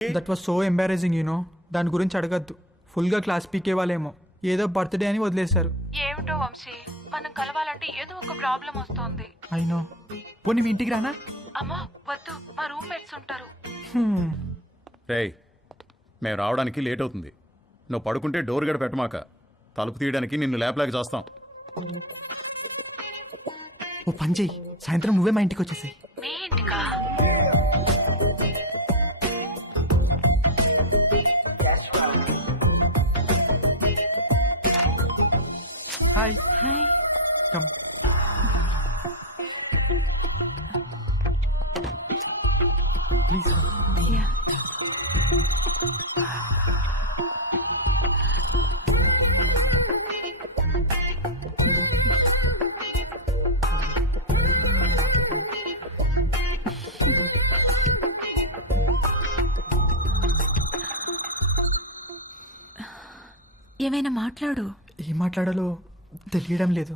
That was so embarrassing దాని గురించి అడగద్దు. ఫుల్గా క్లాస్ పీకే వాళ్ళేమో ఏదో బర్త్డే అని వదిలేశారు. ఏమిటో వంశీ, మనం కలవాలంటే ఏదో ఒక ప్రాబ్లం వస్తోంది. అయినో పోనీ మీ ఇంటికి రానా? అమ్మో వద్దు, మా రూమ్మేట్స్ ఉంటారు. రేయ్, మేము రావడానికి లేట్ అవుతుంది. నువ్వు పడుకుంటే డోర్ గడ పెట్టమాక. తలుపు తీయడానికి నిన్ను లేపలేక చేస్తాం. ఓ పని చెయ్యి, సాయంత్రం నువ్వే మా ఇంటికి వచ్చేసాయి. మీ ఇంటికా? Hi hi. Come. Please yeah. ఏమైనా మాట్లాడు. ఏం మాట్లాడాలో తెలియడం లేదు.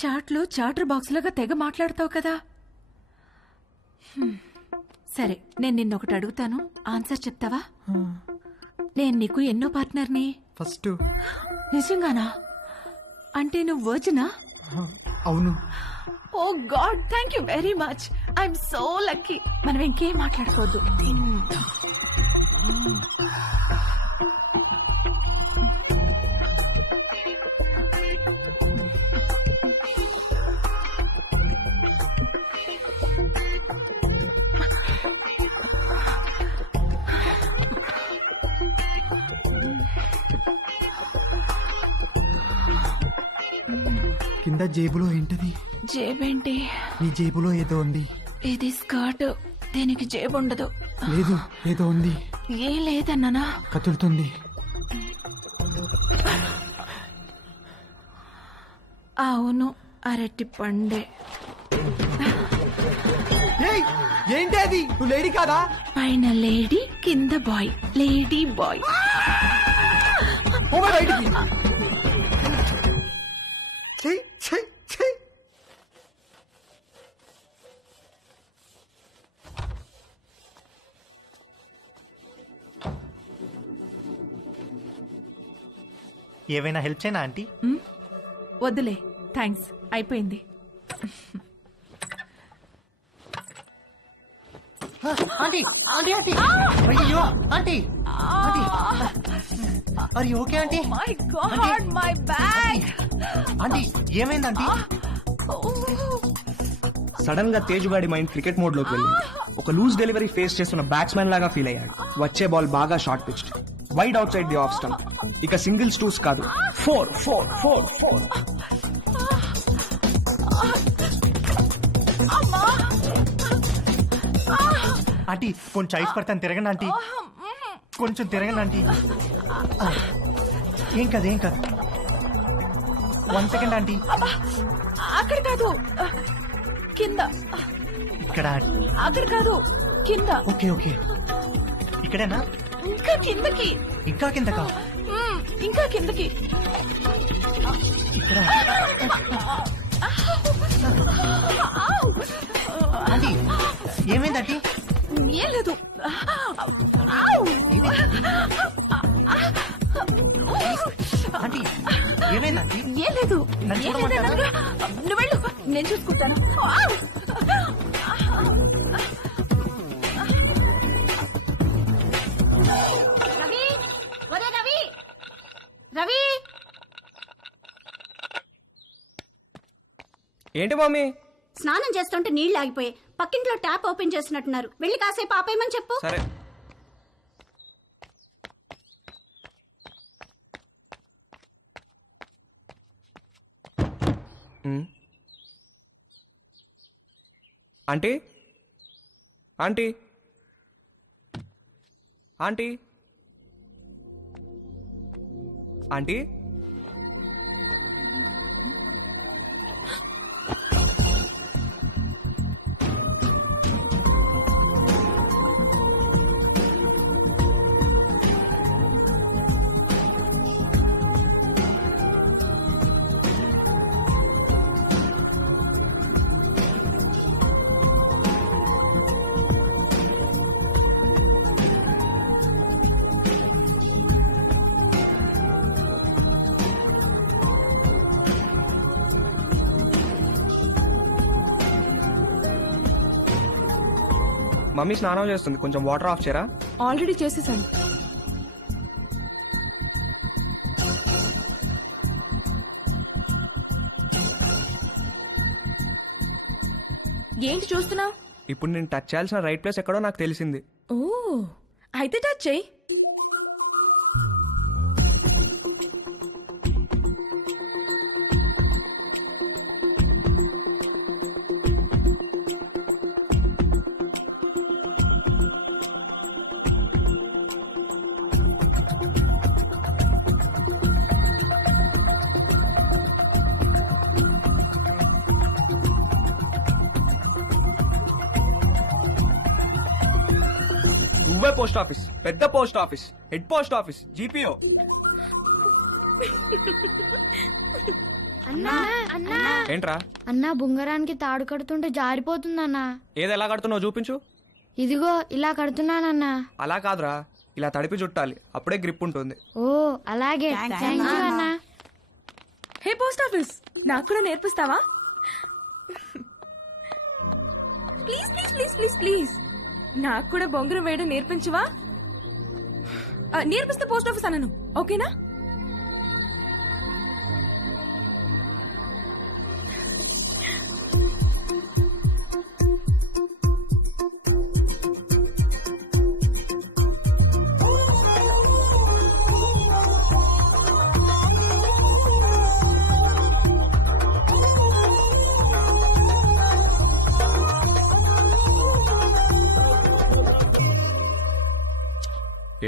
చాట్లో చాటర్ బాక్స్ లాగా తెగ మాట్లాడతావు కదా. సరే, నేను నిన్నొకటి అడుగుతాను, ఆన్సర్ చెప్తావా? నేను నీకు ఎన్నో పార్ట్నర్ని? ఫస్ట్. నిజంగానా? అంటే నువ్వు వర్జినా? అవును. Oh god, thank you very much. I'm so lucky. మనం ఇంకేం మాట్లాడుకోవద్దు. కింద జేబులో ఏంటది? జేబేంటి? నీ జేబులో ఏదో ఉంది. ఇది స్కర్ట్, దీనికి జేబు ఉండదు. లేదు, ఏదో ఉంది. ఏం లేదన్నానా? కదులుతుంది. అవును, అరటి పండే. ఏయ్, ఏంటి అది? నువ్వు లేడీ కాదా? పైన లేడీ, కింద బాయ్. Lady bye. పోవే బయటికి. ఛీ, ఛీ, ఛీ. ఏవైనా హెల్ప్ చేయనా ఆంటీ? వద్దులే, థ్యాంక్స్, అయిపోయింది. ఆంటీ ఆంటీ ఆంటీ అయ్యో aunty aunty are you okay aunty? My god, my bag. Aunty ఏమైంది ఆంటీ? సడన్ గా తేజుగాడి మైండ్ క్రికెట్ మోడ్ లోకి వెళ్ళింది. ఒక లూజ్ డెలివరీ ఫేస్ చేస్తున్న బ్యాట్స్మెన్ లాగా ఫీల్ అయ్యాడు. వచ్చే బాల్ బాగా short pitched, wide outside the off stump. ఇక సింగిల్స్ టూస్ కాదు, 4 4 4 4. ఆంటీ కొంచెం ఐస్ పడతాను, తిరగండి ఆంటీ, కొంచెం తిరగండి ఆంటీ. ఏం కాదు ఏం కాదు. 1 సెకండ్ ఆంటీ. అక్కడ కాదు, కింద. ఇక్కడ. అక్కడ కాదు, కింద. ఓకే ఓకే, ఇక్కడేనా? ఇంకా కిందకి. ఇంకా కిందకా? ఇంకా కిందకి. ఇక్కడ. ఆంటీ ఏమైంది ఆంటీ? ఏం లేదు. ఆంటీ ఏమైంది ఆంటీ? ఏం లేదు. నన్ను ఏం చూడమంటారా? లేదన్నానుగా. నువ్వు వెళ్ళు, నేను చూసుకుంటాను. రవి, ఒరే రవి, రవి. ఏంటి మమ్మీ? స్నానం చేస్తుంటే నీళ్లు ఆగిపోయాయి. పక్కింట్లో ట్యాప్ ఓపెన్ చేసినట్టున్నారు. వెళ్ళి కాసేపు ఆపేయమని చెప్పు. సరే. Aunty aunty aunty aunty mummy స్నానం చేస్తుంది, కొంచెం వాటర్ ఆఫ్ చేయరా? ఆల్రెడీ చేసేసాను. ఏంటి చూస్తున్నావు? ఇప్పుడు నేను టచ్ చేయాల్సిన రైట్ ప్లేస్ ఎక్కడో నాకు తెలిసింది. ఓ అయితే టచ్ చెయ్యి. నువ్వే పోస్ట్ ఆఫీస్, పెద్ద post office, head post office, GPO. అన్నా అన్నా ఏంట్రా? అన్నా బుంగరానికి తాడు కడుతుంటే జారిపోతుందన్నా. ఏది ఎలా కడుతున్నావు చూపించు. ఇదిగో ఇలా కడుతున్నానన్నా. అలా కాదురా, ఇలా తడిపి చుట్టాలి, అప్పుడే గ్రిప్ ఉంటుంది. ఓ అలాగే థ్యాంక్ యూ అన్నా. హే పోస్ట్ ఆఫీస్, నాకు కూడా నేర్పిస్తావా? Please please please please please నాకు కూడా బొంగరం వేయడం నేర్పించవా? నేర్పిస్తే పోస్ట్ ఆఫీస్ అన్నాను, ఓకేనా?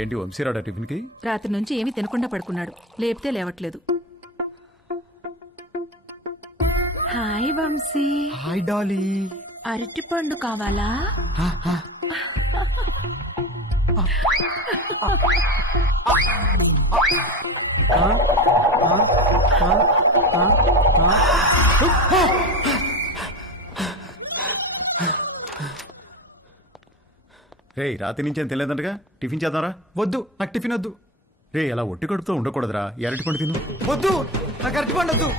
ఏంటి వంశీరాడా టిఫిన్కి? రాత్రి నుంచి ఏమీ తినకుండా పడుకున్నాడు, లేపితే లేవట్లేదు. హాయ్ వంశీ. Hi Dolly. అరటిపండు కావాలా? రే రాత్రి నుంచి ఏం తెలియదంటగా, టిఫిన్ చేద్దాంరా. వద్దు, నాకు టిఫిన్ వద్దు. రే అలా ఒట్టి కడుపుతో ఉండకూడదురా, ఈ అరటిపండు తిను. వద్దు, నాకు అరటిపండు వద్దు.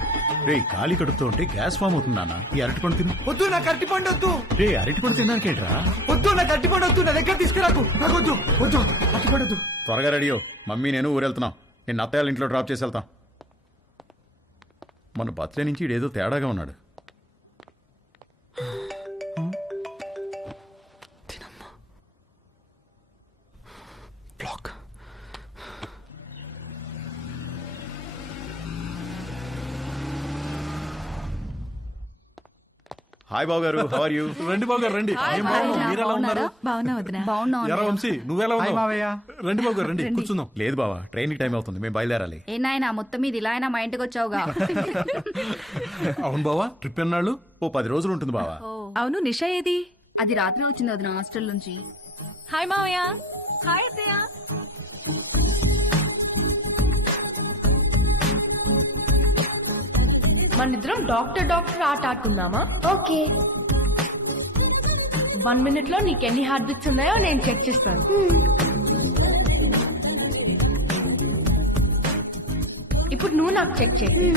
రే ఖాళీ కడుపుతో ఉంటే గ్యాస్ ఫామ్ అవుతుంది నాన్న, ఈ అరటిపండు తిను. వద్దు, నాకు అరటిపండు వద్దు. రే అరటిపండు తినడానికేంట్రా? వద్దు, నాకు అరటిపండు వద్దు. నా దగ్గర తీసుకురాకు, నాకు వద్దు వద్దు, అరటిపండు వద్దు. త్వరగా రెడీయో, మమ్మీ నేను ఊరెళ్తున్నాం. నేను అత్తయ్య ఇంట్లో డ్రాప్ చేసి వెళ్తాం. మన బర్త్డే నుంచి ఇడేదో తేడాగా ఉన్నాడు. బ్లాక్. హాయ్ బాబు గారు, హౌ ఆర్ యూ? రండి బాబు గారు రండి. ఏం బాగున్నావు, మీరు ఎలా ఉన్నారు? బాగున్నా వదినా. ఎరా వంశీ, నువ్వెలా హాయ్ ఉన్నావు? మావయ్య. రండి బాబు గారు రండి, కూర్చుందాం. లేదు బావా, ట్రైన్కి టైం అవుతుంది, మేము బయలుదేరాలి. ఏ నాయనా మొత్తం మీద ఇలా అయినా మా ఇంటికి వచ్చావుగా? అవును బావా, ట్రిప్ ఎన్నాళ్ళు? ఓ 10 రోజులు ఉంటుంది బావా. అవును, నిషా ఏది? అది రాత్రి వచ్చింది వదిన హాస్టల్ నుంచి. హాయ్ మావయ్య. హాయ్ అత్తయ్య. మనిద్దరం డాక్టర్ డాక్టర్ ఆట ఆడుకుందామా? ఓకే. 1 minute లో నీకెన్ని హార్ట్ బీట్స్ ఉన్నాయో నేను చెక్ చేస్తాను. ఇప్పుడు నువ్వు నాకు చెక్ చేయి.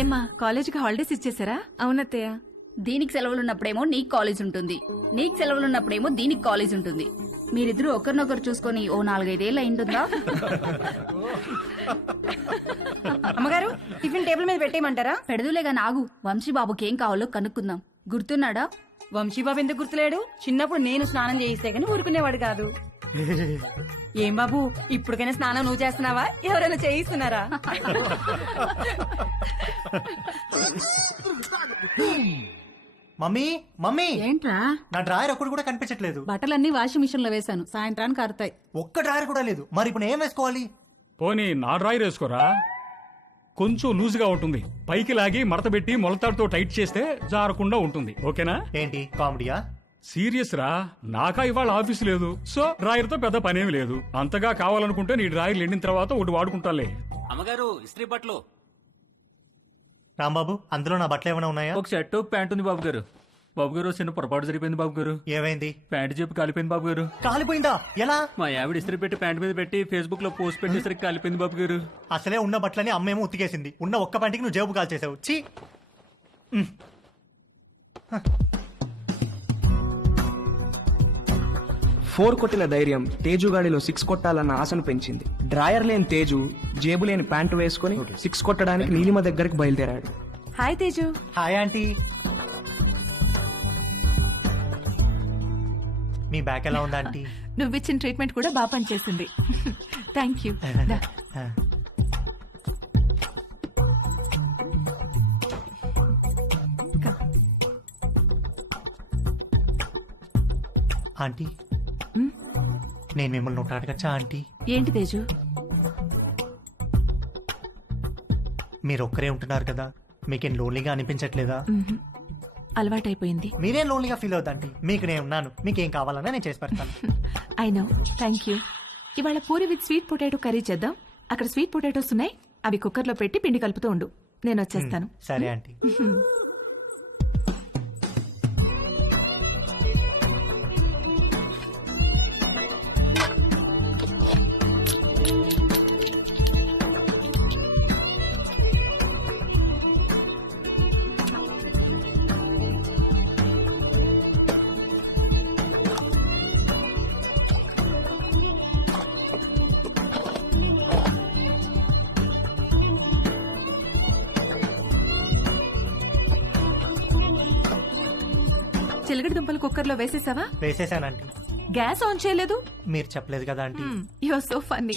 ఏమ్మా కాలేజీకి హాలిడేస్ ఇచ్చేసారా? అవునత్తయ్య. దీనికి సెలవులు ఉన్నప్పుడేమో నీకు కాలేజ్ ఉంటుంది, నీకు సెలవులు ఉన్నప్పుడేమో దీనికి కాలేజ్ ఉంటుంది. మీరిద్దరూ ఒకరినొకరు చూసుకొని ఓ 4-5 ఏళ్ళు అయింటుందా? అమ్మగారు, టిఫిన్ టేబుల్ మీద పెట్టేయమంటారా? పెడదులేగా నాగు, వంశీబాబుకి ఏం కావాలో కనుక్కుందాం. గుర్తున్నాడా? వంశీబాబు ఎందుకు గుర్తులేడు? చిన్నప్పుడు నేను స్నానం చేయిస్తే గానీ ఊరుకునేవాడు కాదు. ఏం బాబు, ఇప్పటికైనా స్నానం నువ్వు చేస్తున్నావా, ఎవరైనా చేయిస్తున్నారా? మమ్మీ మమ్మీ, ఏంట్రా? నా డ్రాయర్ ఒక్కటి కూడా కనిపించట్లేదు. బట్టలన్నీ వాషింగ్ మిషన్ లో వేశాను, సాయంత్రానికి ఆరుతాయి. ఒక్క డ్రాయర్ కూడా లేదు. మరి ఇప్పుడు ఏం వేసుకోవాలి? పోనీ నా డ్రాయర్ వేసుకోరా, కొంచెం లూజ్గా ఉంటుంది. పైకి లాగి మడతబెట్టి మొలతాడుతో టైట్ చేస్తే జారకుండా ఉంటుంది. ఓకేనా? ఏంటి కామెడీయా? సీరియస్ రా, నాకా ఇవాళ ఆఫీస్ లేదు, సో డ్రాయర్ తో పెద్ద పనేమి లేదు. అంతగా కావాలనుకుంటే నీ డ్రాయర్ ఎండిన తర్వాత ఒకటి వాడుకుంటాలే. అమ్మగారు, ఇస్త్రీ బట్టలు. రాంబాబు, అందులో నా బట్టలు ఏమైనా ఉన్నాయా? ఒక షర్టు ప్యాంట్ ఉంది బాబు గారు. బాబు గారు చిన్న పొరపాటు జరిగిపోయింది బాబు గారు. ఏమైంది? ప్యాంటు చెప్పి కాలిపోయింది బాబు గారు. కాలిపోయిందా? ఎలా? మా ఆవిడ ఇస్త్రీ పెట్టి ప్యాంట్ మీద పెట్టి ఫేస్బుక్ లో పోస్ట్ పెట్టేసరికి కాలిపోయింది బాబు గారు. అసలే ఉన్న బట్టలని అమ్మేమో ఉతికేసింది. ఉన్న ఒక్క పంటికి నువ్వు జేబు కాల్ చేసావు. చీ. 4 కొట్టిన ధైర్యం తేజుగాడిలో 6 కొట్టాలన్న ఆశను పెంచింది. డ్రాయర్ లేని తేజు జేబు లేని ప్యాంటు వేసుకుని 6 కొట్టడానికి నీలిమ దగ్గరికి బయలుదేరాడు. హాయ్ తేజు. Hi aunty. మీ బ్యాక్ ఎలా ఉందా ఆంటీ? నువ్విచ్చిన ట్రీట్మెంట్ కూడా బాగా పనిచేసింది. Thank you. ఆంటీ నేను మిమ్మల్ని ఒకటి అడగచ్చా ఆంటీ? ఏంటి తేజు? మీరు ఒక్కరే ఉంటున్నారు కదా, మీకేం లోన్లీగా అనిపించట్లేదా? అలవాటైపోయింది. మీరేం లోన్లీగా ఫీల్ అవుతా ఆంటీ. మీకు నేను ఉన్నాను. మీకేం కావాలన్నా నేను చేసి పెడతాను. I know. Thank you. ఇవాళ puri with sweet potato curry చేద్దాం. అక్కడ స్వీట్ పొటాటోస్ ఉన్నాయి, అవి కుక్కర్లో పెట్టి పిండి కలుపుతూ ఉండు, నేను వచ్చేస్తాను. సరే ఆంటీ. చిలకడ దుంపలు కుక్కర్లో వేసేసావా? వేసేసానంటీ. గ్యాస్ ఆన్ చేయలేదు? మీరు చెప్పలేదు కదా ఆంటీ. You're so funny.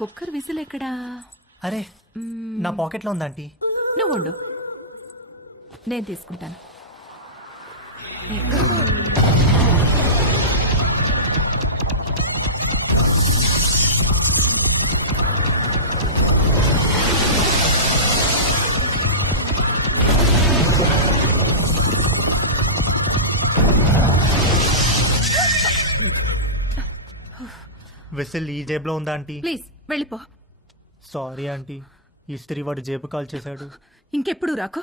Cooker whistle ఎక్కడా? అరే నా పాకెట్లో ఉందా ఆంటీ? నువ్వు ఉండు, నేను తీసుకుంటాను. విసిల్ ఈ జేబులో ఉందా ఆంటీ? ప్లీజ్ వెళ్ళిపో. సారీ ఆంటీ, ఇస్త్రీ వాడు జేబు కాల్ చేశాడు. ఇంకెప్పుడు రాకో.